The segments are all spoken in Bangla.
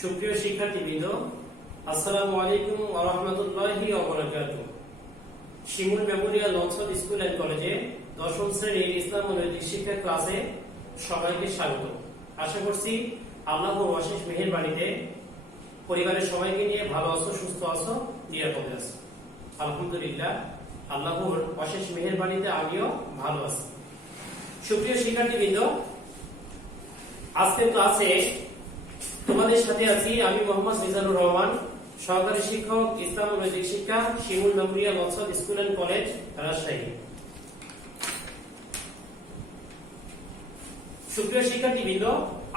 সুপ্রিয় শিক্ষার্থীবৃন্দ, আসসালামু আলাইকুম ওয়া রাহমাতুল্লাহি ওয়া বারাকাতুহু। শিমুল মেমোরিয়াল নর্থ স্কুল এন্ড কলেজে দশম শ্রেণীর ইসলাম ও নৈতিক শিক্ষা ক্লাসে সবাইকে স্বাগত। আশা করছি আল্লাহর অশেষ মেহেরবানিতে পরিবারের সবাইকে নিয়ে ভালো আছো, সুস্থ আছো, নিরাপদে আছো। আলহামদুলিল্লাহ, আল্লাহর অশেষ মেহেরবানিতে আমিও ভালো আছি। সুপ্রিয় শিক্ষার্থীবৃন্দ, আজকের ক্লাসে তোমাদের সাথে আছি আমি মোহাম্মদ মিজানুর রহমান, সহকারী শিক্ষক, ইসলাম ও নৈতিক শিক্ষা, Shimul memorial north school and college, Rajshahi. সুপ্রিয় শিক্ষার্থীবৃন্দ,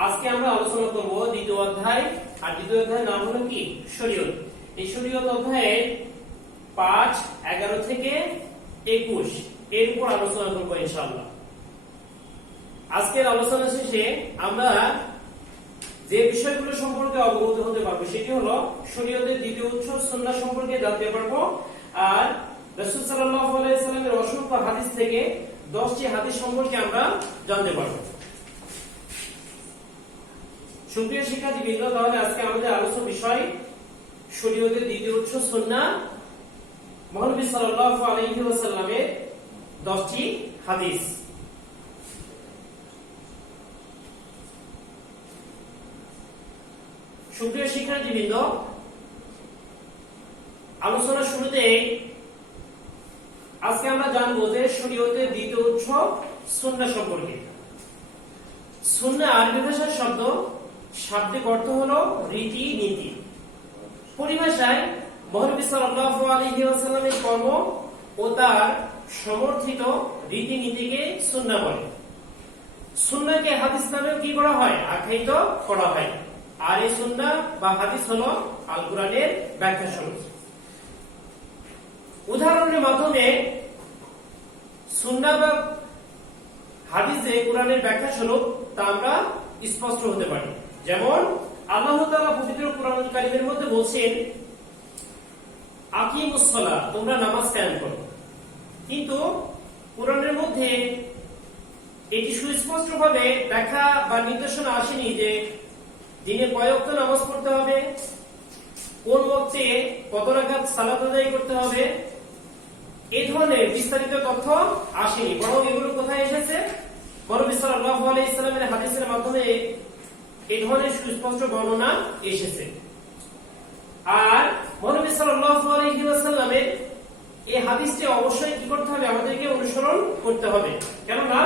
আজকে আমরা আলোচনা করব দ্বিতীয় অধ্যায়। আর দ্বিতীয় অধ্যায়ের নাম হলো কি? শরীয়ত। এই শরীয়ত অধ্যায়ের 5, 11 থেকে 21 এর উপর আলোচনা করব ইনশাআল্লাহ। আজকের আলোচনা শেষে আমরা যে বিষয়গুলো সম্পর্কে অবগত হতে পারবো সেটি হলো শরীয়তের দ্বিতীয় উৎস সুন্নাহ সম্পর্কে জানতে পারবো, আর রাসূল সাল্লাল্লাহু আলাইহি ওয়াসাল্লামের অসংখ্য হাদিস থেকে 10টি হাদিস সম্পর্কে আমরা জানতে পারবো। সুপ্রিয় শিক্ষার্থীবৃন্দ, তাহলে আজকে আমাদের আলোচ্য বিষয় শরীয়তের দ্বিতীয় উৎস সুন্নাহ, মহানবী সাল্লাল্লাহু আলাইহি ওয়াসাল্লামের 10টি হাদিস। সুপ্রিয় শিক্ষার্থীবৃন্দ, আলোচনার শুরুতে আজকে আমরা জানবো যে শরীয়তের দ্বিতীয় উৎস সুন্নাহ সম্পর্কে। সুন্নাহ আরবি ভাষার শব্দ, শাব্দিক অর্থ হলো রীতি নীতি। পরিভাষায় মহানবী সাল্লাল্লাহু আলাইহি ওয়াসাল্লামের কর্ম ও তার সমর্থিত রীতি নীতিকে সুন্নাহ বলে। সুন্নাহকে হাদিস নামে কি করা হয়? আখ্যায়িত করা হয়। আর এই সুন্নাহ বা হাদিস হলো আল কোরআনের ব্যাখ্যা স্বরূপ। উদাহরণের মাধ্যমে সুন্নাহ বা হাদিস যে কোরআনের ব্যাখ্যা স্বরূপ তা আমরা স্পষ্ট হতে পারি। যেমন আল্লাহ তাআলা পবিত্র কোরআনুল কারীমের মধ্যে বলেন, আকিমুস সালাহ, তোমরা নামাজ কায়েম করো। কিন্তু কোরআনের মধ্যে এটি সুস্পষ্টভাবে ব্যাখ্যা বা নির্দেশনা আসেনি যে দিনে কয় ওয়াক্ত নামাজ পড়তে হবে, কোন ওয়াক্তে কত রাকাত সালাত আদায় করতে হবে, এই ধরনের বিস্তারিত তথ্য আসেনি। বরং এগুলো কোথায় এসেছে? নবী সাল্লাল্লাহু আলাইহি সাল্লামের হাদিসের মাধ্যমে এই ধরনের সুস্পষ্ট বর্ণনা এসেছে। আর নবী সাল্লাল্লাহু আলাইহি ওয়াসাল্লামের এই হাদিসটি অবশ্যই কি করতে হবে? আমাদেরকে অনুসরণ করতে হবে। কেননা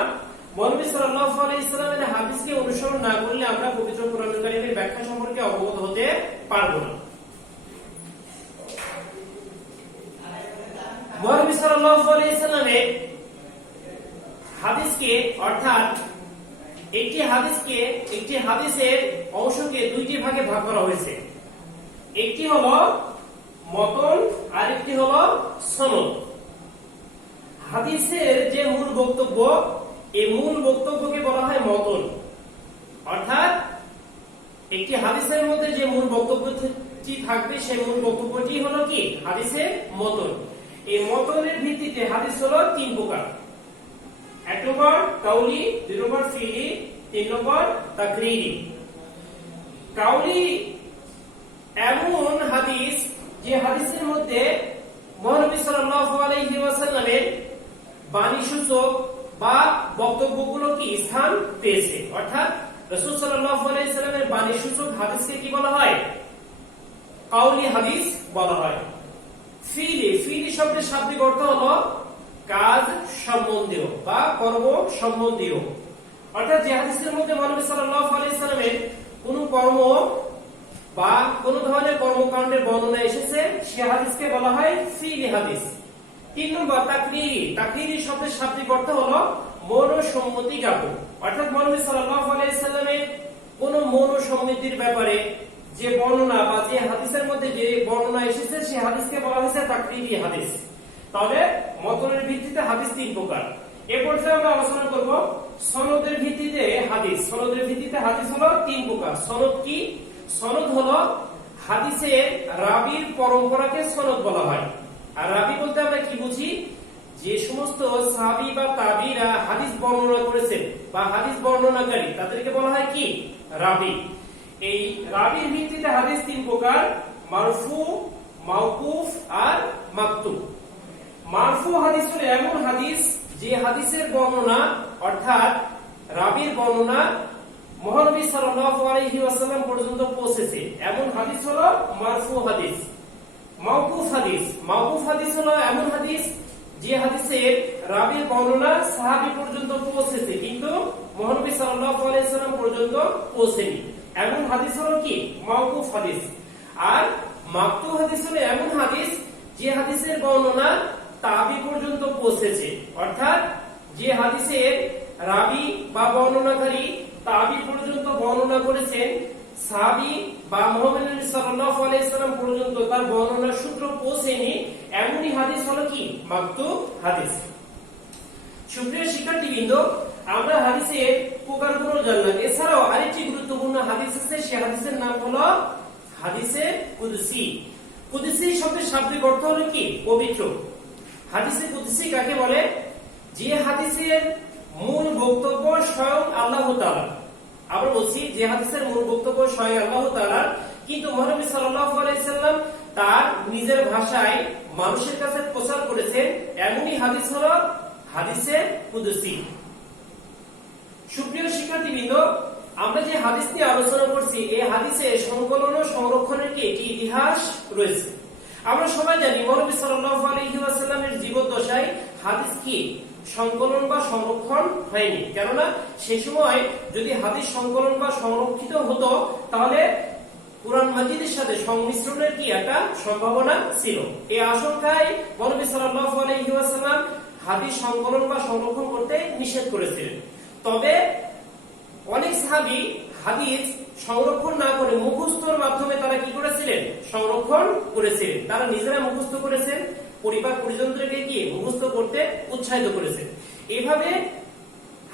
নবী সাল্লাল্লাহু আলাইহি সাল্লামের হাদিসকে অনুসরণ না করলে আমরা পবিত্র কোরআনুল কারীমের ব্যাখ্যা সম্পর্কে অবগত হতে পারবো না। নবী সাল্লাল্লাহু আলাইহি সাল্লামের হাদিসকে, অর্থাৎ একটি হাদিসের অংশকে দুইটি ভাগে ভাগ করা হয়েছে। একটি হলো মতন, আরেকটি হলো সনদ। হাদিসের যে মূল বক্তব্য, এই মূল বক্তব্যকে বলা হয় মতন। অর্থাৎ একটি হাদিসের মধ্যে যে মূল বক্তব্যটি থাকবে সেই মূল বক্তব্যটি হলো কি? হাদিসের মতন। এই মতনের ভিত্তিতে হাদিস হলো 3 প্রকার। 1 নম্বর কাউলি, 2 নম্বর ফিলি, 3 নম্বর তাকরিরি। কাউলি এমন হাদিস যে হাদিসের মধ্যে মহানবী সাল্লাল্লাহু আলাইহি ওয়াসাল্লামের বাণীসূচক বা বক্তব্যগুলো কি স্থান পেয়েছে। অর্থাৎ রাসূল সাল্লাল্লাহু আলাইহি সাল্লামের বাণীসূচক হাদিসকে কি বলা হয়? কাউলি হাদিস বলা হয়। ফিলি শব্দের শাব্দিক অর্থ হলো কাজ সম্বন্ধীয় বা কর্ম সম্বন্ধীয়। অর্থাৎ যে হাদিসের মধ্যে নবী সাল্লাল্লাহু আলাইহি সাল্লামের কোন কর্ম বা কোন ধরনের কর্মকাণ্ডের বর্ণনা এসেছে সে হাদিসকে বলা হয় ফিলি হাদিস। 3 নম্বর তাকরিরি শব্দের শাব্দিক অর্থ হলো মনোসম্মতি জ্ঞাপন। অর্থাৎ নবী সাল্লাল্লাহু আলাইহি সাল্লামের কোন মনোসম্মতির ব্যাপারে যে বর্ণনা বা যে হাদিসের মধ্যে যে বর্ণনা এসেছে সে হাদিসকে বলা হয়েছে তাকরিরি হাদিস। তাহলে মতনের ভিত্তিতে হাদিস 3 প্রকার। এ পর্যায়ে আমরা আলোচনা করব সনদের ভিত্তিতে হাদিস। সনদের ভিত্তিতে হাদিস হলো 3 প্রকার। সনদ কি? সনদ হলো হাদিসের রাবীর পরম্পরাকে সনদ বলা হয়। আর রাবী বলতে আমরা কি বুঝি? যে সমস্ত সাহাবী বা তাবিঈরা হাদিস বর্ণনা করেছেন বা হাদিস বর্ণনাকারী তাদেরকে বলা হয় কি? রাবী। এই রাবির ভিত্তিতে হাদিস তিন প্রকার: মারফু, মাওকুফ আর মাকতুব। মারফু হাদিস হলো এমন হাদিস যে হাদিসের বর্ণনা অর্থাৎ রাবির বর্ণনা মহানবী সাল্লাল্লাহু আলাইহি ওয়াসাল্লাম পর্যন্ত পৌঁছেছে, এমন হাদিস হলো মারফু হাদিস। মাওকুফ হাদিস, মাওকুফ হাদিস হলো এমন হাদিস যে হাদিসের রাবির বর্ণনা সাহাবী পর্যন্ত পৌঁছেছে কিন্তু মহানবী সাল্লাল্লাহু আলাইহি ওয়াসাল্লাম পর্যন্ত পৌঁছেনি, এমন হাদিস হলো কি মাওকুফ হাদিস। আর মাকতুব হাদিস হলো এমন হাদিস যে হাদিসের বর্ণনা তাবি পর্যন্ত পৌঁছেছে, অর্থাৎ যে হাদিসের রাবি বা বর্ণনাকারী তাবি পর্যন্ত বর্ণনা করেছেন, সাহাবী বা মুহাম্মদ নবী সাল্লাল্লাহু আলাইহি ওয়াসাল্লাম পর্যন্ত তার বর্ণনার সূত্র পৌঁছেনি, এমনই হাদিস হলো কি মাকতুব হাদিস। সুপ্রিয় শিক্ষার্থীবৃন্দ, আমরা হাদিসের প্রকারগুলো জানলাম। এছাড়াও আরেকটি গুরুত্বপূর্ণ হাদিস আছে, সেই হাদিসের নাম হলো হাদিসে কুদসি। কুদসি শব্দের শাব্দিক অর্থ হলো কি পবিত্র। হাদিসে কুদসি কাকে বলে? যে হাদিসের মূল বক্তব্য স্বয়ং আল্লাহ তাআলা। আমরা বলছি যে হাদিসের মূল বক্তব্য স্বয়ং আল্লাহ তাআলা, কিন্তু মহানবী সাল্লাল্লাহু আলাইহি সাল্লাম তার নিজের ভাষায় মানুষের কাছে প্রচার করেছেন, এমনই হাদিস হলো হাদিসে কুদসি। সুপ্রিয় শিক্ষার্থীবৃন্দ, আমরা যে হাদিস নিয়ে আলোচনা করছি, এই হাদিসে সংকলন ও সংরক্ষণের কি একটি ইতিহাস রয়েছে। আমরা সবাই জানি মহানবী সাল্লাল্লাহু আলাইহি ওয়াসাল্লামের জীবদ্দশায় হাদিস কি সংকলন বা সংরক্ষণ হয়নি, কেননা সেই সময় যদি হাদিস সংকলন বা সংরক্ষিত হতো তাহলে কুরআন মাজিদের সাথে সংমিশ্রণের কি একটা সম্ভাবনা ছিল। এই আশঙ্কায় মহানবী সাল্লাল্লাহু আলাইহি ওয়াসাল্লাম হাদিস সংকলন বা সংরক্ষণ করতে নিষেধ করেছিলেন। তবে অনেক সাহাবী হাদিস সংরক্ষণ না করে মুখস্থর মাধ্যমে তারা কি করেছিলেন? সংরক্ষণ করেছিলেন। তারা নিজেরা মুখস্থ করেছেন, পরিবার পরিজনদেরকে কি মুখস্থ করতে উৎসাহিত করেছেন। এইভাবে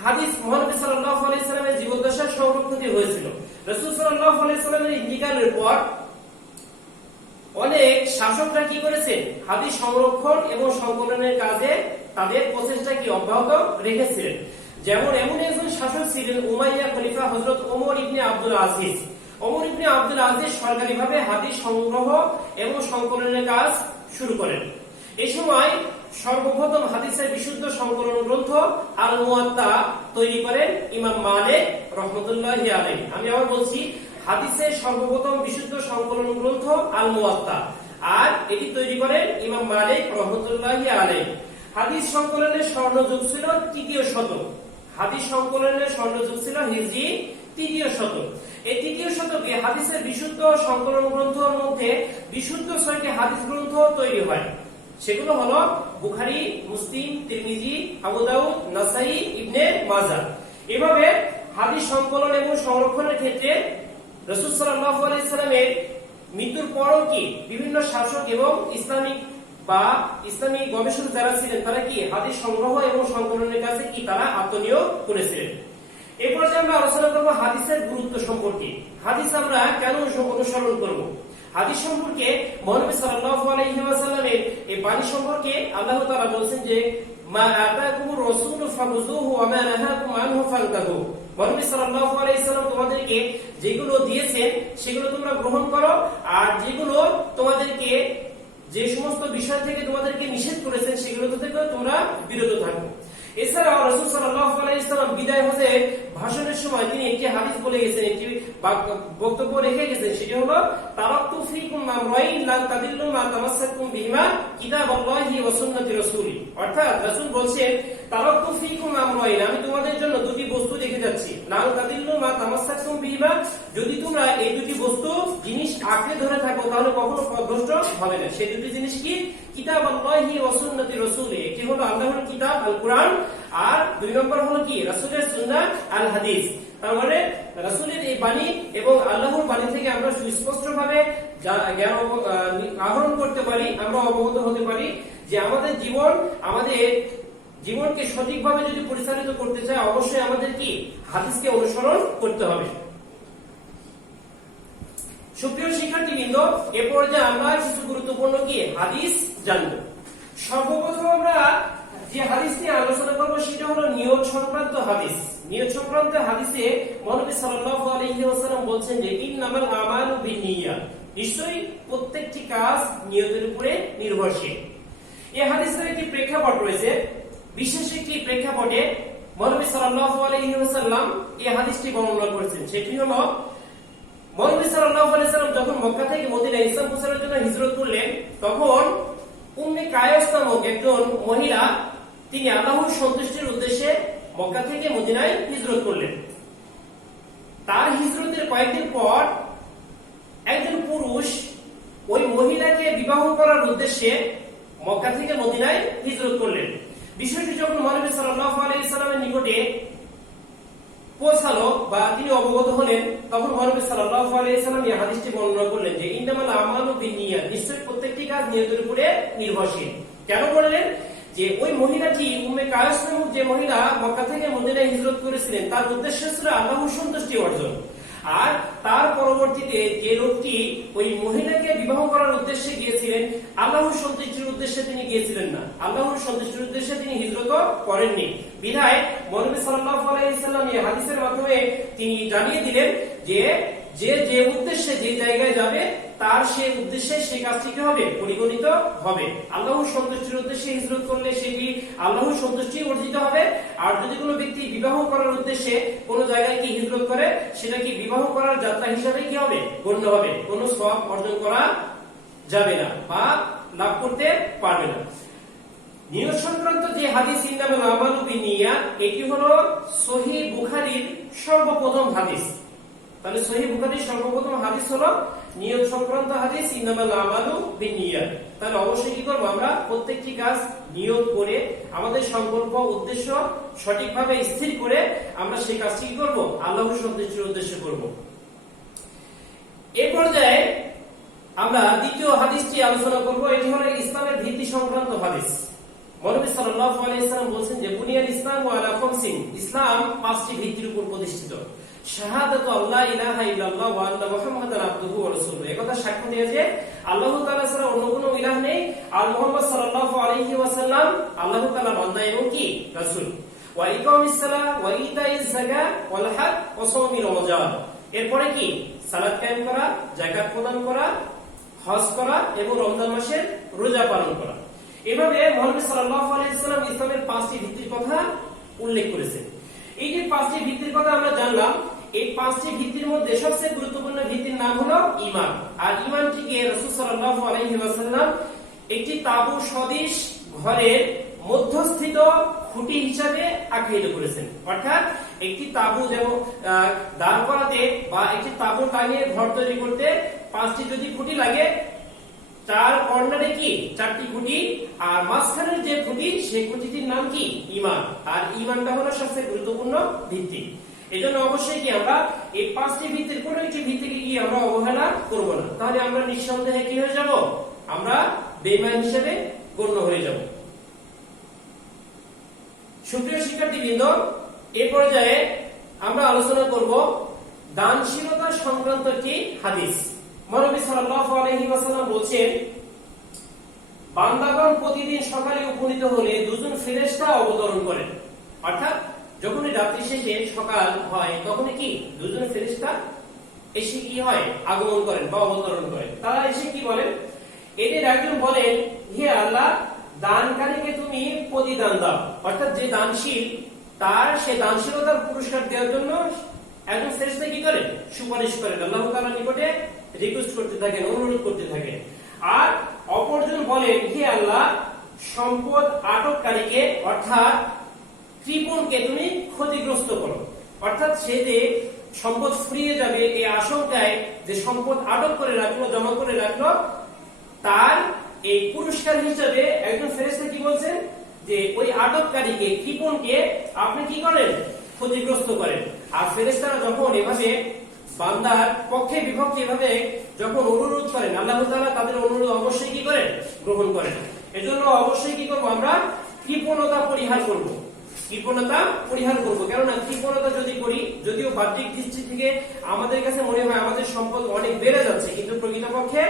হাদিস মহানবী সাল্লাল্লাহু আলাইহি সাল্লামের জীবদ্দশায় সংরক্ষিত হয়েছিল। রাসূল সাল্লাল্লাহু আলাইহি সাল্লামের ইন্তিকালের পর অনেক শাসকরা কি করেছেন? হাদিস সংরক্ষণ এবং সংকলনের কাজে তাদের প্রচেষ্টা কি অব্যাহত রেখেছিলেন। যেমন এমন একজন শাসক ছিলেন উমাইয়া খলিফা হযরত ওমর ইবনে আব্দুল আজিজ। ওমর ইবনে আব্দুল আজিজ সরকারিভাবে হাদিস সংগ্রহ এবং সংকলনের কাজ শুরু করেন। এই সময় সর্বপ্রথম হাদিসের বিশুদ্ধ সংকলন গ্রন্থ আল মুওয়াত্তা তৈরি করেন ইমাম মালিক রাহমাতুল্লাহি আলাইহি। আমি আবার বলছি, হাদিসের সর্বপ্রথম বিশুদ্ধ সংকলন গ্রন্থ আল মুওয়াত্তা, আর এটি তৈরি করেন ইমাম মালিক রাহমাতুল্লাহি আলাইহি। হাদিস সংকলনের স্বর্ণযুগ ছিল তৃতীয় শতক। হাদিস সংকলনের স্বর্ণযুগ ছিল হিজরি তৃতীয় শতক। এই তৃতীয় শতকে হাদিসের বিশুদ্ধ সংকলন গ্রন্থের মধ্যে বিশুদ্ধ 6টি হাদিস গ্রন্থ তৈরি হয়। সেগুলো হলো বুখারী, মুসলিম, তিরমিজি, আবু দাউদ, নাসাই, ইবনে মাজাহ। এভাবে হাদিস সংকলন এবং সংরক্ষণের ক্ষেত্রে রাসূল সাল্লাল্লাহু আলাইহি সাল্লামের মৃত্যুর পরও কি বিভিন্ন শাসক এবং ইসলামী গবেষক যারা ছিলেন তারা কি হাদিস সংগ্রহ এবং সংকলনের কাছে কি তারা আত্মনিয়োগ করেছিলেন। এই পর্যায়ে আমরা আলোচনা করব হাদিসের গুরুত্ব সম্পর্কে। হাদিস আমরা কেন অনুসরণ করব? হাদিস সম্পর্কে মহানবী সাল্লাল্লাহু আলাইহি ওয়াসাল্লামের এই বাণী সম্পর্কে আল্লাহ তাআলা বলেছেন যে মা আতাকুমুর রাসূলু ফাখুযুহু ওয়া মা নাহাকুম আনহু ফান্তাহু। মহানবী সাল্লাল্লাহু আলাইহি সাল্লাম তোমাদেরকে যেগুলো দিয়েছেন সেগুলো তোমরা গ্রহণ করো, আর যেগুলো তোমাদেরকে যে সমস্ত বিষয় থেকে তোমাদেরকে নিষেধ করেছেন সেগুলো থেকে তোমরা বিরত থাকো। এছাড়াও রাসূল সাল্লাল্লাহু আলাইহি সাল্লাম বিদায় হজের ভাষণের সময় তিনি একটি হাদিস বলে গেছেন, একটি বক্তব্য রেখে গেছেন, সেটি হলো তারাকতু ফীকুম আমরাইন লান তাদিল্লু মা তামাসসাকতুম বিহিমা কিতাবাল্লাহি ওয়া সুন্নতি রাসূলি। অর্থাৎ রাসূল বলেন তারাকতু ফীকুম আমরাইন, আমি তোমাদের জন্য দুটি বস্তু রেখে যাচ্ছি, লান তাদিল্লু মা তামাসসাকতুম বিহিমা, যদি তোমরা এই দুটি বস্তু জিনিস আঁকড়ে ধরে থাকো তাহলে কখনো পথভ্রষ্ট হবে না। সেই দুটি জিনিস কি? কিতাবাল্লাহি ওয়া সুন্নতি রাসূলি। একটি হলো আল্লাহর কিতাব আল কুরআন, আর দুই নম্বর হলো কি রাসূলের সুন্নাহ আল হাদিস। তার মানে রাসূলের এই বাণী এবং আল্লাহর বাণী থেকে আমরা সুস্পষ্টভাবে জ্ঞান আহরণ করতে পারি, আমরা অবগত হতে পারি যে আমাদের জীবনকে সঠিকভাবে যদি পরিচালিত করতে চাই অবশ্যই আমাদের কি হাদিসকে অনুসরণ করতে হবে। সুপ্রিয় শিক্ষার্থীবৃন্দ, এ পর্যায়ে আমরা কিছু গুরুত্বপূর্ণ কি হাদিস জানব। সর্বপ্রথম আমরা যে হাদিস নিয়ে আলোচনা করব সেটা হলো নিয়ত সংক্রান্ত হাদিস। নিয়ত সংক্রান্ত হাদিসে মহানবী সাল্লাল্লাহু আলাইহি ওয়াসাল্লাম বলছেন যে ইন্নামাল আমালু বিন্নিয়াত, নিশ্চয়ই প্রত্যেকটি কাজ নিয়তের উপরে নির্ভরশীল। এই হাদিসের একটি প্রেক্ষাপট রয়েছে, বিশেষ একটি প্রেক্ষাপটে মহানবী সাল্লাল্লাহু আলাইহি ওয়াসাল্লাম এই হাদিসটি বর্ণনা করেছেন। সেটি হলো মহানবী সাল্লাল্লাহু আলাইহি ওয়াসাল্লাম যখন মক্কা থেকে মদিনায় ইসলাম প্রচারের জন্য হিজরত করলেন, তখন উম্মে কায়স নামক একজন মহিলা তিনি আল্লাহর সন্তুষ্টির উদ্দেশ্যে মক্কা থেকে মদিনায় হিজরত করলেন। তার হিজরতের কয়েকদিন পর একজন পুরুষ ওই মহিলাকে বিবাহ করার উদ্দেশ্যে মক্কা থেকে মদিনায় হিজরত করলেন। বিষয়টি যখন মহানবী সাল্লাল্লাহু আলাইহি ওয়াসাল্লামের নিকটে পৌঁছালো বা তিনি অবগত হলেন, তখন মহানবী সাল্লাল্লাহু আলাইহি ওয়াসাল্লাম এই হাদিসটি বর্ণনা করলেন যে ইন্নামাল আমালু বিন্নিয়াত, নিশ্চয়ই প্রত্যেকটি কাজ নিয়তের উপরে নির্ভরশীল। কেন বললেন? যে ওই মহিলাটি উম্মে কায়স নামক যে মহিলা মক্কা থেকে মদিনায় হিজরত করেছিলেন, তার উদ্দেশ্য ছিল আল্লাহর সন্তুষ্টি অর্জন। আর তার পরবর্তীতে যে লোকটি ওই মহিলাকে বিবাহ করার উদ্দেশ্যে গিয়েছিলেন, আল্লাহর সন্তুষ্টির উদ্দেশ্যে তিনি গিয়েছিলেন না, আল্লাহর সন্তুষ্টির উদ্দেশ্যে তিনি হিজরত করেননি। বিধায় মহানবী সাল্লাল্লাহু আলাইহি ওয়াসাল্লাম এই হাদিসের মাধ্যমে তিনি জানিয়ে দিলেন যে যে উদ্দেশ্যে যে জায়গায় যাবে তার সেই উদ্দেশ্যে সেই কাজটি কি হবে? পরিগণিত হবে। আল্লাহর সন্তুষ্টির উদ্দেশ্যে হিজরত করলে সেটি আল্লাহর সন্তুষ্টি অর্জিত হবে। আর যদি কোনো ব্যক্তি বিবাহ করার উদ্দেশ্যে কোনো জায়গায় কি হিজরত করে, সেটা কি বিবাহ করার যাত্রা হিসাবে কি হবে? গণ্য হবে, কোনো সওয়াব অর্জন করা যাবে না বা লাভ করতে পারবে না। নিয়ত সংক্রান্ত যে হাদিস ইন্নামাল আমালু বিন্নিয়াত, এটি হলো সহিহ বুখারীর সর্বপ্রথম হাদিস। তাহলে সহিহ বুখারীর সর্বপ্রথম হাদিস হলো নিয়ত সংক্রান্ত হাদিস ইন্নামাল আমালু বিন্নিয়াত। তাহলে অবশ্যই কি করব? আমরা প্রত্যেকটি কাজ নিয়ত করে আমাদের সংকল্প উদ্দেশ্য সঠিকভাবে স্থির করে আমরা সেই কাজটি কি করব? আল্লাহর সন্তুষ্টির উদ্দেশ্যে করব। এই পর্যায়ে আমরা দ্বিতীয় হাদিসটি আলোচনা করব। এটি হলো ইসলামের ভিত্তি সংক্রান্ত হাদিস। মহানবী সাল্লাল্লাহু আলাইহি ওয়াসাল্লাম বলেন যে বুনিয়াল ইসলাম আলা খামসিন, ইসলাম পাঁচটি ভিত্তির উপর প্রতিষ্ঠিত। শাহাদাতু আল্লা ইলাহা ইল্লাল্লাহ ওয়া আন্না মুহাম্মাদান আবদুহু ওয়া রাসূলুহু, এই কথা সাক্ষ্য দিয়ে যে আল্লাহ তাআলা ছাড়া অন্য কোনো ইলাহ নেই, আর মুহাম্মদ সাল্লাল্লাহু আলাইহি ওয়াসাল্লাম আল্লাহ তাআলার বান্দা এবং কি রাসূল। ওয়া ইকামিস সালাহ ওয়া ইতাইজ যাকাত ওয়াল হজ ওয়া সাওমি রমজান, এরপরে কি? সালাত কায়েম করা, যাকাত প্রদান করা, হজ করা এবং রমজান মাসের রোজা পালন করা। এভাবে মহানবী সাল্লাল্লাহু আলাইহি ওয়াসাল্লাম ইসলামের পাঁচটি ভিত্তির কথা উল্লেখ করেছেন। এই যে পাঁচটি ভিত্তির কথা আমরা জানলাম, এই পাঁচটি ভিত্তির মধ্যে সবচেয়ে গুরুত্বপূর্ণ ভিত্তির নাম হলো ঈমান। আর ঈমানটিকে রাসূল সাল্লাল্লাহু আলাইহি ওয়াসাল্লাম একটি তাঁবু সদৃশ ঘরের মধ্যস্থিত খুঁটি হিসাবে আখ্যায়িত করেছেন। অর্থাৎ একটি তাঁবু যেমন দাঁড় করাতে বা একটি তাঁবু টাঙিয়ে ঘর তৈরি করতে পাঁচটি যদি খুঁটি লাগে, চার কর্নারে কি? চারটি খুঁটি, আর মাঝখানের যে খুঁটি সেই খুঁটিটির নাম কি? ঈমান। আর ঈমানটা হলো সবচেয়ে গুরুত্বপূর্ণ ভিত্তি। এজন্য অবশ্যই কি আমরা এই পাঁচটি ভিত্তির কোনো একটি ভিত্তিকে কি আমরা অবহেলা করব না, তাহলে আমরা নিঃসন্দেহে কি হয়ে যাব? আমরা বেঈমান হিসেবে গণ্য হয়ে যাব। সুপ্রিয় শিক্ষার্থীবৃন্দ, এই পর্যায়ে আমরা আলোচনা করব দানশীলতা সংক্রান্ত একটি হাদিস। মহানবী সাল্লাল্লাহু আলাইহি ওয়াসাল্লাম বলেন, বান্দাগণ প্রতিদিন সকালে উপনীত হলে দুজন ফেরেশতা অবতরণ করেন। অর্থাৎ যখনই রাত্রি শেষে সকাল হয় তখনই কি দুজন ফেরেশতা এসে কি হয়? আগমন করেন বা অবতরণ করেন। তারা এসে কি বলেন? এদের একজন বলেন, হে আল্লাহ, দানকারীকে তুমি প্রতিদান দাও। অর্থাৎ যে দানশীল তার সে দানশীলতার পুরস্কার দেওয়ার জন্য একজন ফেরেশতা কি করেন? সুপারিশ করেন, আল্লাহ তাআলার নিকটে রিকোয়েস্ট করতে থাকেন, অনুরোধ করতে থাকেন। আর অপরজন বলেন, হে আল্লাহ, সম্পদ আটককারীকে অর্থাৎ কৃপণকে তুমি ক্ষতিগ্রস্ত করো। অর্থাৎ সে যে সম্পদ ফুরিয়ে যাবে এই আশঙ্কায় যে সম্পদ আটক করে রাখলো, জমা করে রাখলো, তার এই পুরস্কার হিসেবে একজন ফেরেশতা কি বলছেন? যে ওই আটককারীকে, কৃপণকে আপনি কি করেন? ক্ষতিগ্রস্ত করেন। আর ফেরেশতারা যখন এভাবে বান্দার পক্ষে বিপক্ষে এভাবে যখন অনুরোধ করেন, আল্লাহ তাআলা তাদের অনুরোধ অবশ্যই কি করেন? গ্রহণ করেন। এজন্য অবশ্যই কি করব? আমরা কৃপণতা পরিহার করব। কৃপণতা পরিহার করব, কেননা কৃপণতা যদি করি, যদিও বাহ্যিক দৃষ্টি থেকে আমাদের কাছে মনে হয় আমাদের সম্পদ অনেক বেড়ে যাচ্ছে, কিন্তু প্রকৃতপক্ষে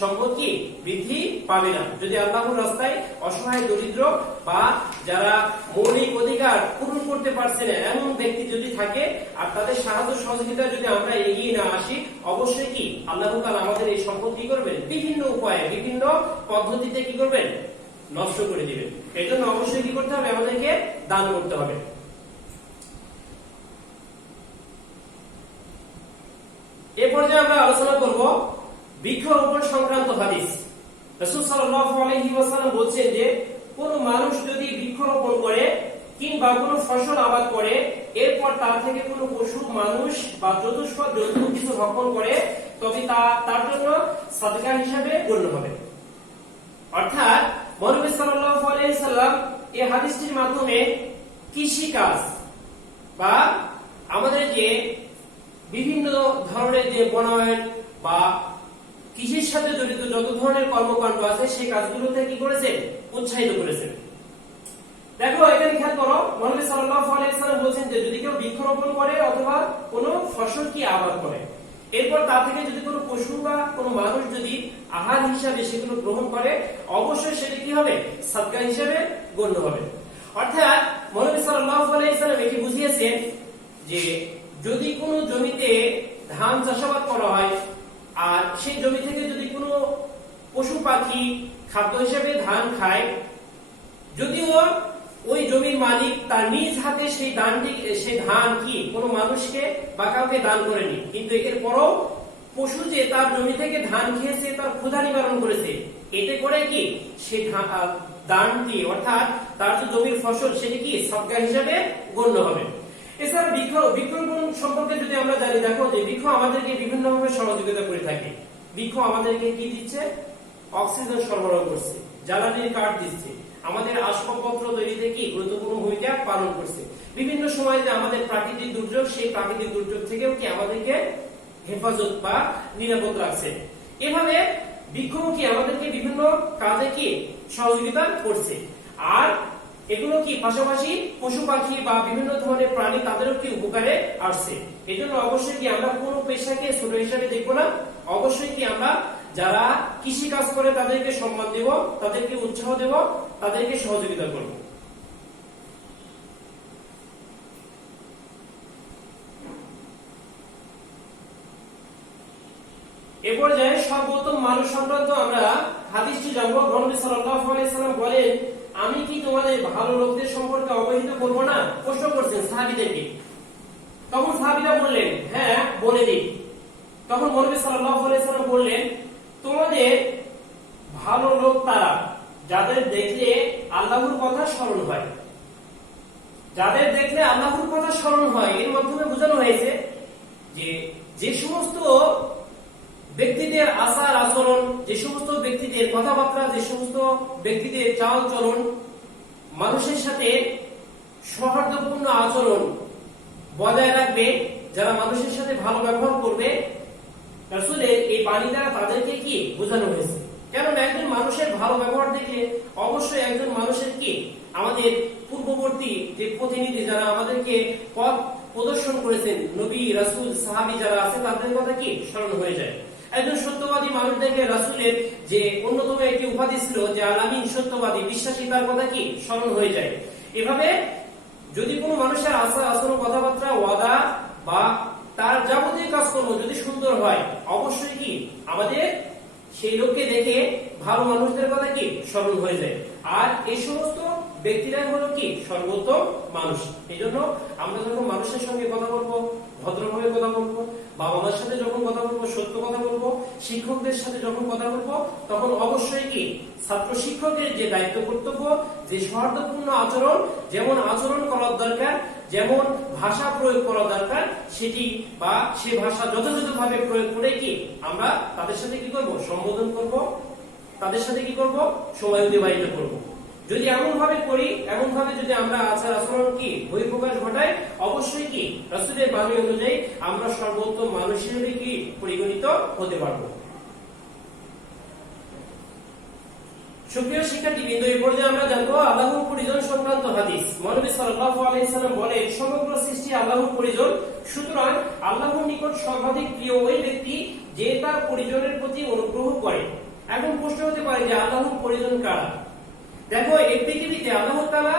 সম্পদ কি বৃদ্ধি পাবে না। যদি আল্লাহর রাস্তায় অসহায় দরিদ্র বা যারা মৌলিক অধিকার পূরণ করতে পারছে না এমন ব্যক্তি যদি থাকে আর তাদের সাহায্য সহযোগিতা যদি আমরা এগিয়ে না আসি, অবশ্যই কি আল্লাহ তাআলা আমাদের এই সম্পদ কি করবেন, বিভিন্ন উপায়ে বিভিন্ন পদ্ধতিতে কি করবেন, নষ্ট করে দিবেন। এই জন্য অবশ্যই কি করতে হবে, আমাদেরকে দান করতে হবে। এ পর্যায়ে আমরা আলোচনা করব বৃক্ষরোপণ সংক্রান্ত হাদিস। রাসূল সাল্লাল্লাহু আলাইহি ওয়াসাল্লাম বলেছেন যে কোন মানুষ যদি বৃক্ষরোপণ করে কিংবা কোন ফসল আবাদ করে, এরপর তার থেকে কোন পশু, মানুষ বা চতুষ্পদ জন্তু কিছু ভক্ষণ করে, তবে তার জন্য সাদকা হিসাবে গণ্য হবে। অর্থাৎ নবী সাল্লাল্লাহু আলাইহি সাল্লাম এই হাদিসটির মাধ্যমে কৃষি কাজ বা আমাদের যে বিভিন্ন ধরনের যে বনায়ন বা কৃষির সাথে জড়িত যত ধরনের কর্মকাণ্ড আছে সেই কাজগুলোতে কি করেছেন, উৎসাহিত করেছেন। দেখো এখানে খেয়াল করো, নবী সাল্লাল্লাহু আলাইহি সাল্লাম বলেছেন যে যদি কেউ বৃক্ষরোপণ করে অথবা কোনো ফসল কি আবাদ করে, এরপর তা থেকে যদি কোনো পশু বা কোনো মানুষ যদি আহার হিসাবে সেগুলো গ্রহণ করে, অবশ্যই সেটা কি হবে, সাদকা হিসাবে গণ্য হবে। অর্থাৎ নবী সাল্লাল্লাহু আলাইহি সাল্লাম এটি বুঝিয়েছেন যে যদি কোনো জমিতে ধান চাষাবাদ করা হয় আর সেই জমি থেকে যদি কোনো পশু পাখি খাদ্য হিসেবে ধান খায়, যদিও ওই জমির মালিক তার নিজ হাতে সেই ধান কি কোনো মানুষকে বা কাউকে দান করেনি, কিন্তু এর পরও পশু যে তার জমি থেকে ধান খেয়েছে, তার ক্ষুধা নিবারণ করেছে, এতে করে কি সেই দানটি অর্থাৎ তার যে জমির ফসল সেটি কি সাদকা হিসাবে গণ্য হবে। এছাড়া বৃক্ষরোপণ সম্পর্কে যদি আমরা জানি, দেখো যে বৃক্ষ আমাদেরকে বিভিন্নভাবে সহযোগিতা করে থাকে। বৃক্ষ আমাদেরকে কি দিচ্ছে, অক্সিজেন সরবরাহ করছে, জ্বালানির কাঠ দিচ্ছে, আমাদের আসবাবপত্র তৈরিতে কি গুরুত্বপূর্ণ ভূমিকা পালন করছে। বিভিন্ন সময় যে আমাদের প্রাকৃতিক দুর্যোগ, সেই প্রাকৃতিক দুর্যোগ থেকেও কি আমাদেরকে হেফাজত বা নিরাপদ রাখছে। এভাবে বৃক্ষ কি আমাদেরকে বিভিন্ন কাজে কি সহযোগিতা করছে। আর এগুলো কি পাশাপাশি পশু পাখি বা বিভিন্ন ধরনের প্রাণী তাদেরও কি উপকারে আসছে। এই জন্য অবশ্যই কি আমরা কোনো পেশাকে ছোট হিসাবে দেখবো না, অবশ্যই কি আমরা যারা কৃষি কাজ করে তাদেরকে সম্মান দেব, তাদেরকে উৎসাহ দেব, তাদেরকে সহযোগিতা করব। এ পর্যায়ে সর্বোত্তম মানুষ সংক্রান্ত আমরা হাদিসটি জানবো। নবী সাল্লাল্লাহু আলাইহি সাল্লাম বলেন, আমি কি তোমাদের ভালো লোকদের সম্পর্কে অবহিত করব না? প্রশ্ন করছেন সাহাবীদেরকে। তখন সাহাবীরা বললেন, হ্যাঁ বলে দিন। তখন নবী সাল্লাল্লাহু আলাইহি সাল্লাম বললেন, তোমাদের ভালো লোক তারা যাদের দেখলে আল্লাহর কথা স্মরণ হয়। যাদের দেখলে আল্লাহর কথা স্মরণ হয়, এর মাধ্যমে বোঝানো হয়েছে যে যে সমস্ত ব্যক্তিদের আচার আচরণ, যে সমস্ত ব্যক্তিদের কথাবার্তা, যে সমস্ত ব্যক্তিদের চাল চলন, মানুষের সাথে সৌহার্দ্যপূর্ণ আচরণ বজায় রাখবে, যারা মানুষের সাথে ভালো ব্যবহার করবে, রাসূলের এই বাণী দ্বারা তাদেরকে কি বোঝানো হয়েছে। কেননা একজন মানুষের ভালো ব্যবহার দেখলে অবশ্যই একজন মানুষের কি আমাদের পূর্ববর্তী যে প্রতিনিধি যারা আমাদেরকে পথ প্রদর্শন করেছেন, নবী রাসূল সাহাবী যারা আছে, তাদের কথা কি স্মরণ হয়ে যায়। একজন সত্যবাদী মানুষ দেখে রাসূলের যে অন্যতম একটি উপাধি ছিল যে আল-আমিন, সত্যবাদী, বিশ্বাসী, তার কথা কি স্মরণ হয়ে যায়। এভাবে যদি কোনো মানুষের আচার আচরণ, কথাবার্তা, ওয়াদা বা তার যাবতীয় কাজকর্ম যদি সুন্দর হয়, অবশ্যই কি আমাদের সেই লোককে দেখে ভালো মানুষদের কথা কি স্মরণ হয়ে যায়। আর এই সমস্ত ব্যক্তিরাই হলো কি সর্বোত্তম মানুষ। এই জন্য আমরা যখন মানুষের সঙ্গে কথা বলবো, ভদ্রভাবে কথা বলবো, বাবা মার সাথে যখন কথা বলবো সত্য কথা বলবো, শিক্ষকদের সাথে যখন কথা বলবো, তখন অবশ্যই কি ছাত্র শিক্ষকের যে দায়িত্ব কর্তব্য, যে সৌহার্দ্যপূর্ণ আচরণ, যেমন আচরণ করার দরকার, যেমন ভাষা প্রয়োগ করা দরকার, সেটি বা সে ভাষা যথাযথভাবে প্রয়োগ করে কি আমরা তাদের সাথে কি করব, সম্বোধন করব, তাদের সাথে কি করব, সময় অতিবাহিত করব। যদি এমন ভাবে করি, এমন ভাবে যদি আমরা আচার আচরণ কি বহিঃপ্রকাশ ঘটাই, অবশ্যই কি রাসূলের বাণী অনুযায়ী আমরা সর্বোত্তম মানুষ হিসেবে কি পরিগণিত হতে পারব। সুপ্রিয় শিক্ষার্থীবৃন্দ, এই পর্যায়ে আমরা জানবো আল্লাহর পরিজন সংক্রান্ত হাদিস। নবী সাল্লাল্লাহু আলাইহি সাল্লাম বলেন, সমগ্র সৃষ্টি আল্লাহর পরিজন, সুতরাং আল্লাহর নিকট সর্বাধিক প্রিয় ওই ব্যক্তি যে তার পরিজনের প্রতি অনুগ্রহ করে। এখন প্রশ্ন হতে পারে যে আল্লাহর পরিজন কারা? দেখো, এই পৃথিবীতে আল্লাহ তাআলা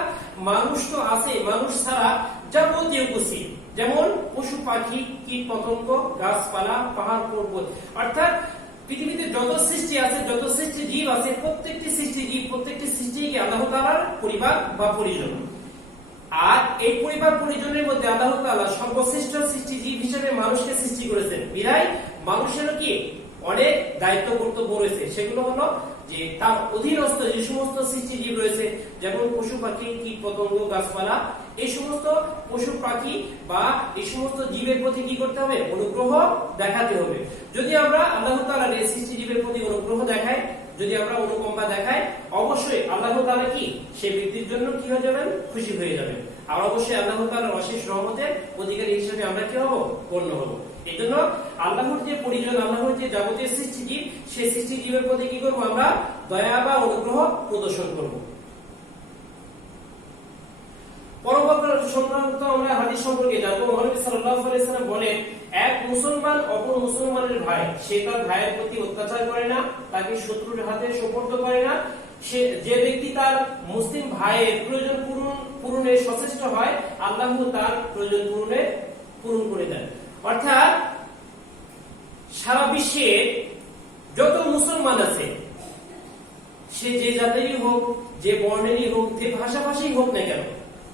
মানুষ তো আছে, মানুষ ছাড়া যাবতীয় উপস্থিত, যেমন পশু পাখি, কীট পতঙ্গ, গাছপালা, পাহাড় পর্বত, অর্থাৎ পৃথিবীতে যত সৃষ্টি আছে, যত সৃষ্টি জীব আছে, প্রত্যেকটি সৃষ্টি জীব, প্রত্যেকটি সৃষ্টিকে আল্লাহ তাআলার পরিবার বা পরিজন। আর এই পরিবার পরিজনের মধ্যে আল্লাহ তাআলা সর্বশ্রেষ্ঠ সৃষ্টি জীব হিসেবে মানুষকে সৃষ্টি করেছেন। বিধায় মানুষেরও কি অনেক দায়িত্ব কর্তব্য রয়েছে। সেগুলো হলো যে তার অধীনস্থ যে সমস্ত সৃষ্টি জীব রয়েছে, যেমন পশু পাখি, কীট পতঙ্গ, গাছপালা, এই সমস্ত পশু পাখি বা এই সমস্ত জীবের প্রতি কি করতে হবে? অনুগ্রহ দেখাতে হবে। যদি আমরা আল্লাহ তাআলার এই সৃষ্টি জীবের প্রতি অনুগ্রহ দেখাই, যদি আমরা অনুকম্পা দেখাই, অবশ্যই আল্লাহ তাআলা কি সেই ব্যক্তির জন্য কি হয়ে যাবেন? খুশি হয়ে যাবেন। আর অবশ্যই আল্লাহ তাআলার অশেষ রহমতের অধিকারী হিসেবে আমরা কি হব? গণ্য হব। এই জন্য আল্লাহর যে পরিজন, আল্লাহর যে যাবতীয় সৃষ্টি জীব, সেই সৃষ্টি জীবের প্রতি কি করবো? আমরা দয়া বা অনুগ্রহ প্রদর্শন করব। পরবর্তী সংক্রান্ত আমরা হাদিস সম্পর্কে জানবো। নবী সাল্লাল্লাহু আলাইহি ওয়াসাল্লাম বলেন, এক মুসলমান অপর মুসলমানের ভাই, সে তার ভাইয়ের প্রতি অত্যাচার করে না, তাকে শত্রুর হাতে সোপর্দ করে না। সে যে ব্যক্তি তার মুসলিম ভাইয়ের প্রয়োজন পূরণে সচেষ্ট হয়, আল্লাহ তার প্রয়োজন পূরণ করে দেন। অর্থাৎ সারা বিশ্বে যত মুসলমান আছে, সে যে জাতেরই হোক, যে বর্ণেরই হোক, যে ভাষাভাষী হোক না কেন,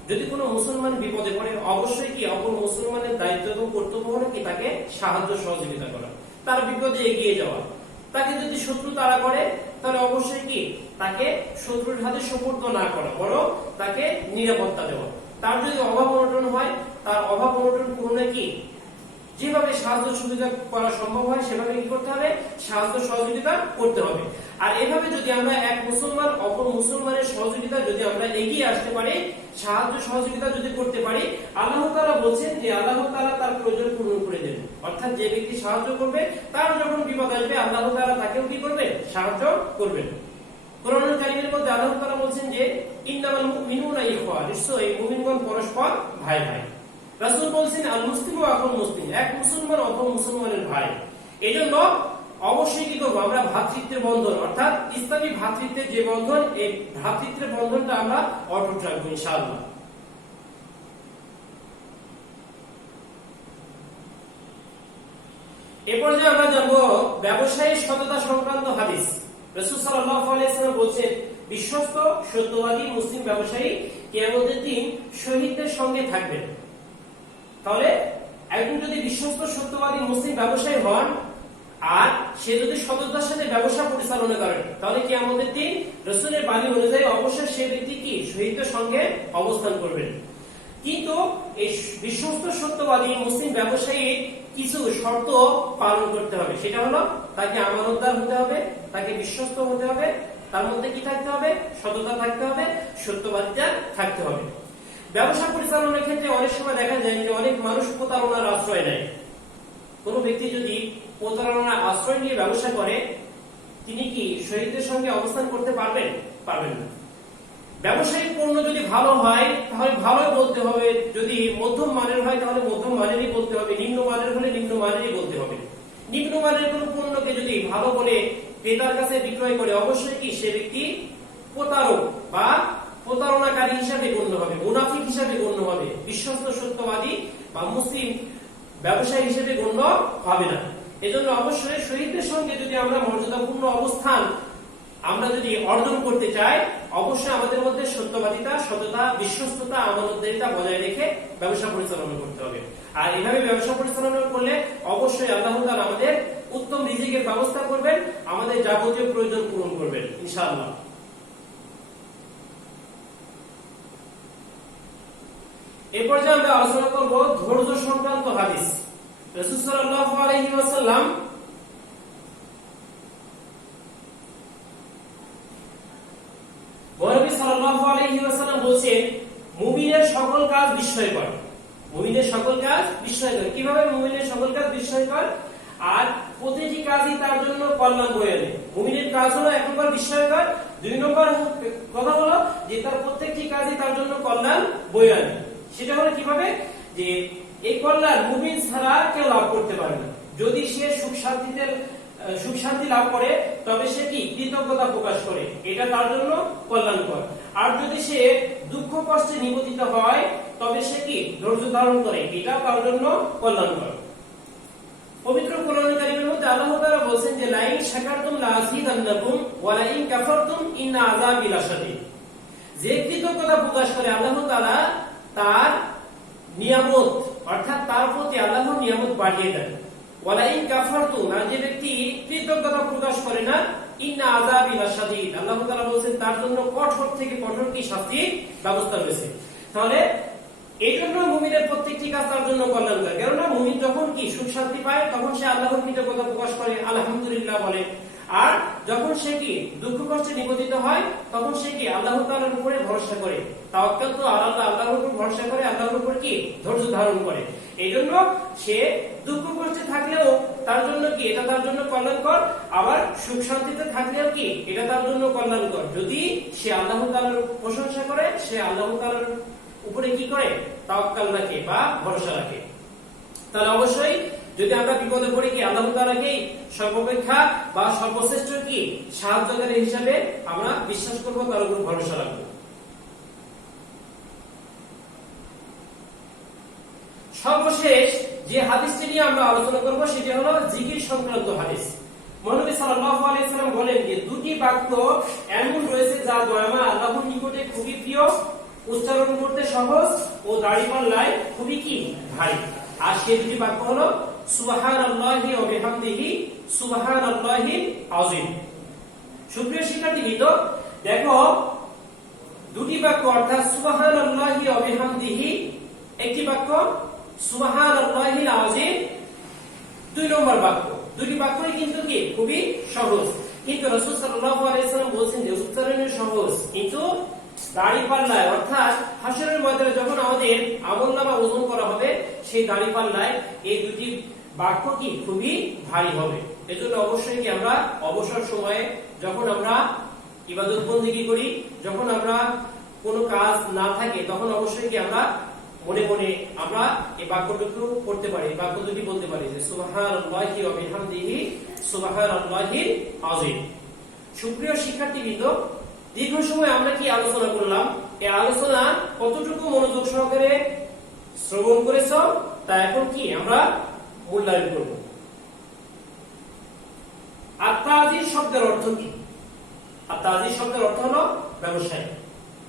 যদি কোনো মুসলমান বিপদে পড়ে, অবশ্যই কি অপর মুসলমানের দায়িত্ব এবং কর্তব্য হলো কি তাকে সাহায্য সহযোগিতা করা, তার বিপদে এগিয়ে যাওয়া। তাকে যদি শত্রু তাড়া করে, তাহলে অবশ্যই কি তাকে শত্রুর হাতে সোপর্দ না করা, বরং তাকে নিরাপত্তা দেওয়া। তার যদি অভাব অনটন হয়, তার অভাব অনটন পূরণে কি যেভাবে সাহায্য সুবিধা করা সম্ভব হয়, সেভাবে কি করতে হবে? সাহায্য সহযোগিতা করতে হবে। আর এভাবে যদি আমরা এক মুসলমান অপর মুসলমানের সহযোগিতা যদি আমরা এগিয়ে আসতে পারি, সাহায্য সহযোগিতা যদি করতে পারি, আল্লাহ তাআলা বলছেন যে আল্লাহ তাআলা তার প্রয়োজন পূরণ করে দেবেন। অর্থাৎ যে ব্যক্তি সাহায্য করবে, তার যখন বিপদ আসবে, আল্লাহ তাআলা তাকেও কি করবেন? সাহায্য করবেন। কোরআনুল কারীমের মধ্যে আল্লাহ তাআলা বলছেন যে ইন্নামাল মুমিনুনা ইখওয়া, নিশ্চয়ই মুমিনগণ পরস্পর ভাই ভাই। রাসূল বলছেন আল মুসলিমু আখুল মুসলিম, এক মুসলমান অপর মুসলমানের ভাই। এজন্য অবশ্যই কি করবো? আমরা ভ্রাতৃত্বের বন্ধন, অর্থাৎ ইসলামী ভ্রাতৃত্বের যে বন্ধন, এই ভ্রাতৃত্বের বন্ধনটা আমরা অটুট রাখবো ইনশাআল্লাহ। এরপর যে আমরা জানবো ব্যবসায়ী সততা সংক্রান্ত হাদিস। রাসূল সাল্লাল্লাহু আলাইহি ওয়াসাল্লাম বলেছেন, বিশ্বস্ত সত্যবাদী মুসলিম ব্যবসায়ী কিয়ামতের দিন শহীদদের সঙ্গে থাকবেন। তাহলে একজন যদি বিশ্বস্ত সত্যবাদী মুসলিম ব্যবসায়ী হন, আর সে যদি সততার সাথে ব্যবসা পরিচালনা করেন, তাহলে কিয়ামতের দিন রাসূলের বাণী অনুযায়ী অবশ্যই সে ব্যক্তি কি শহীদদের সঙ্গে অবস্থান করবেন। কিন্তু এই বিশ্বস্ত সত্যবাদী মুসলিম ব্যবসায়ীর কিছু শর্ত পালন করতে হবে। সেটা হলো তাকে আমানতদার হতে হবে, তাকে বিশ্বস্ত হতে হবে, তার মধ্যে কি থাকতে হবে? সততা থাকতে হবে, সত্যবাদিতা থাকতে হবে। ব্যবসা পরিচালনার ক্ষেত্রে অনেক সময় দেখা যায় যে অনেক মানুষ প্রতারণার আশ্রয় নেয়। কোন ব্যক্তি যদি প্রতারণার আশ্রয় নিয়ে ব্যবসা করে, তিনি কি শহীদদের সঙ্গে অবস্থান করতে পারবেন? পারবেন না। ব্যবসায়িক পণ্য যদি ভালো হয়, তাহলে ভালোই বলতে হবে। যদি মধ্যম মানের হয়, তাহলে মধ্যম মানেরই বলতে হবে। নিম্ন মানের হলে নিম্ন মানেরই বলতে হবে। নিম্ন মানের কোন পণ্যকে যদি ভালো বলে ক্রেতার কাছে বিক্রয় করে, অবশ্যই কি সে ব্যক্তি প্রতারক বা প্রতারণাকারী হিসাবে গণ্য হবে, মুনাফিক হিসাবে গণ্য হবে, বিশ্বস্ত সত্যবাদী বা মুসলিম ব্যবসায়ী হিসেবে গণ্য হবে না। এজন্য অবশ্যই শহীদদের সঙ্গে যদি আমরা মর্যাদাপূর্ণ অবস্থান আমরা যদি অর্জন করতে চাই, অবশ্যই আমাদের মধ্যে সত্যবাদিতা, সততা, বিশ্বস্ততা, আমানতদারিতা বজায় রেখে ব্যবসা পরিচালনা করতে হবে। আর এভাবে ব্যবসা পরিচালনা করলে অবশ্যই আল্লাহ তাআলা আমাদের উত্তম রিজিকের ব্যবস্থা করবেন, আমাদের যাবতীয় প্রয়োজন পূরণ করবেন ইনশাআল্লাহ। এরপর যে আমরা আলোচনা করব ধৈর্য সংক্রান্ত হাদিস। রাসূল সাল্লাল্লাহু আলাইহি ওয়াসাল্লাম নবী সাল্লাল্লাহু আলাইহি ওয়াসাল্লাম বলেছেন, মুমিনের সকল কাজ বিস্ময়কর। মুমিনের সকল কাজ বিস্ময়কর। কিভাবে মুমিনের সকল কাজ বিস্ময়কর? আর প্রতিটি কাজই তার জন্য কল্যাণ বয়ে আনে। মুমিনের কাজ হলো এক নম্বর বিস্ময়কর, দুই নম্বর কথা হলো যে তার প্রত্যেকটি কাজই তার জন্য কল্যাণ বয়ে আনে। সেটা হলো কিভাবে? যে এই কল্যাণ মুমিন ছাড়া কেউ লাভ করতে পারে না। যদি সে সুখ শান্তি লাভ করে তবে সে কি কৃতজ্ঞতা প্রকাশ করে, এটা তার জন্য কল্যাণকর। আর যদি সে দুঃখ কষ্টে নিপতিত হয় তবে সে কি ধৈর্য ধারণ করে, এটা তার জন্য কল্যাণকর। পবিত্র কোরআন কারীমের মধ্যে আল্লাহ তাআলা বলেন যে লাইন শাকারতুম লাযিদান্নাকুম ওয়া লাইন কাফারতুম ইন্না আযাবি লাশাদীদ। যে কৃতজ্ঞতা প্রকাশ করে আল্লাহ তাআলা তার নিয়ামত অর্থাৎ তার প্রতি আল্লাহর নিয়ামত বাড়িয়ে দেন। ওয়া লাইন কাফারতুম, আর যে ব্যক্তি কৃতজ্ঞতা প্রকাশ করে না, ইন্না আযাবি লাশাদীদ, আল্লাহ তাআলা বলেন তার জন্য কঠোর থেকে কঠোর কি শাস্তির ব্যবস্থা রয়েছে। তাহলে এই জন্য মুমিনের প্রত্যেকটি কাজ তার জন্য কল্যাণকর। কেননা মুমিন যখন কি সুখ শান্তি পায় তখন সে আল্লাহর কৃতজ্ঞতা প্রকাশ করে, আলহামদুলিল্লাহ বলে। আর যখন সে কি দুঃখ কষ্টে নিপতিত হয় তখন সে কি আল্লাহ তাআলার উপরে ভরসা করে, তাওয়াক্কুল তো আল্লাহর উপর ভরসা করে, আল্লাহর উপর কি ধৈর্য ধারণ করে। এই জন্য সে দুঃখ কষ্টে থাকলেও তার জন্য কি এটা তার জন্য কল্যাণকর, আবার সুখ শান্তিতে থাকলেও কি এটা তার জন্য কল্যাণকর, যদি সে আল্লাহ তাআলার প্রশংসা করে, সে আল্লাহ তাআলার উপরে কি করে তাওয়াক্কুল রাখে বা ভরসা রাখে। তাহলে অবশ্যই যদি আমরা বিপদে পড়ি কি আল্লাহ তাআলাকেই সর্বাপেক্ষা বা সর্বশ্রেষ্ঠ কি সাহায্যকারী হিসেবে আমরা বিশ্বাস করব, তার উপর ভরসা রাখব। সর্বশেষ যে হাদিসটি নিয়ে আমরা আলোচনা করব সেটি হলো জিকির সংক্রান্ত হাদিস। মহানবী সাল্লাল্লাহু আলাইহি সাল্লাম বলেন যে দুটি বাক্য এমন রয়েছে যা দয়াময় আল্লাহর নিকটে খুবই প্রিয়, উচ্চারণ করতে সহজ ও দাড়িপাল্লায় খুবই কি ভারী। আর সেই দুটি বাক্য হলো সুবহানাল্লাহি ওয়া বিহামদিহি সুবহানাল্লাহিল আযীম। সুপ্রিয় শিক্ষার্থীবৃন্দ, দেখো দুটি বাক্য অর্থাৎ সুবহানাল্লাহি ওয়া বিহামদিহি একটি বাক্য, সুবহানাল্লাহিল আযীম দুই নম্বর বাক্য। দুটি বাক্যই কিন্তু কি খুবই সহজ, কিন্তু রাসূল সাল্লাল্লাহু আলাইহি সাল্লাম বলেছেন যে উচ্চারণে সহজ কিন্তু দাড়িপাল্লায় অর্থাৎ হাসরের ময়দানে যখন আমাদের আমলনামা ওজন করা হবে সেই দাড়িপাল্লায় এই দুটি বাক্য কি খুবই ভারী হবে। এজন্য অবশ্যই কি আমরা অবসর সময়ে যখন আমরা ইবাদত বন্দেগী করি, যখন আমরা কোনো কাজ না থাকে তখন অবশ্যই কি আমরা মনে মনে আমরা এই বাক্যটুকু পড়তে পারি, বাক্য দুটি বলতে পারি যে সুবহানাল্লাহি ওয়া বিহামদিহি সুবহানাল্লাহিল আযীম। সুপ্রিয় শিক্ষার্থীবৃন্দ, দীর্ঘ সময় আমরা কি আলোচনা করলাম, এই আলোচনা কতটুকু মনোযোগ সহকারে শ্রবণ করেছ তা এখন কি আমরা মূল্যায়ন করব। আত-তাজির শব্দের অর্থ কি? আত-তাজির শব্দের অর্থ হলো ব্যবসায়।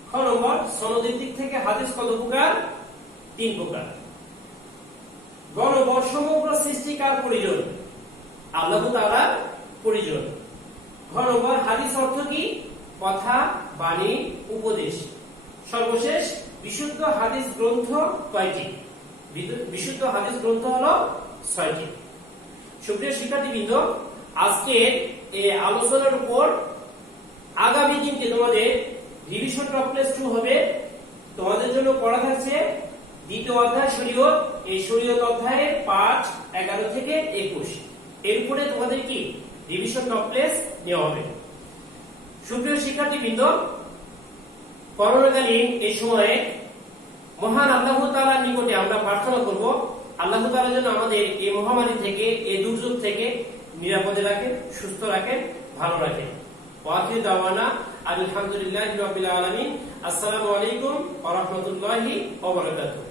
খ নম্বর, সনদের দিক থেকে হাদিস কত প্রকার? 3 প্রকার। গ নম্বর, সমগ্র সৃষ্টিকার পরিজন? আল্লাহ তাআলার পরিজন। ঘ নম্বর, হাদিস অর্থ কি? কথা, বাণী, উপদেশ। সর্বশেষ, বিশুদ্ধ হাদিস গ্রন্থ কয়টি? বিশুদ্ধ হাদিস গ্রন্থ হলো 6টি। সুপ্রিয় শিক্ষার্থীবৃন্দ, আজকে এই আলোচনার উপর আগামী দিনকে তোমাদের রিভিশন টপিক 2 হবে। তোমাদের জন্য পড়া থাকছে দ্বিতীয় অধ্যায় শরীয়ত। এই শরীয়ত অধ্যায়ের পাঠ 11 থেকে 21। এর উপরে তোমাদের কি রিভিশন টপিক নেওয়া হবে। সুপ্রিয় শিক্ষার্থীবৃন্দ, করোনাকালীন এই সময়ে মহান আল্লাহ তাআলার নিকটে আমরা প্রার্থনা করব আল্লাহ তাআলা যেন আমাদের এই মহামারী থেকে, এই দুর্যোগ থেকে নিরাপদে রাখেন, সুস্থ রাখেন, ভালো রাখেন। ওয়া আখিরু দাওয়ানা আলহামদুলিল্লাহি রাব্বিল আলামিন। আসসালামু আলাইকুম ওয়া রাহমাতুল্লাহি ওয়া বারাকাতুহু।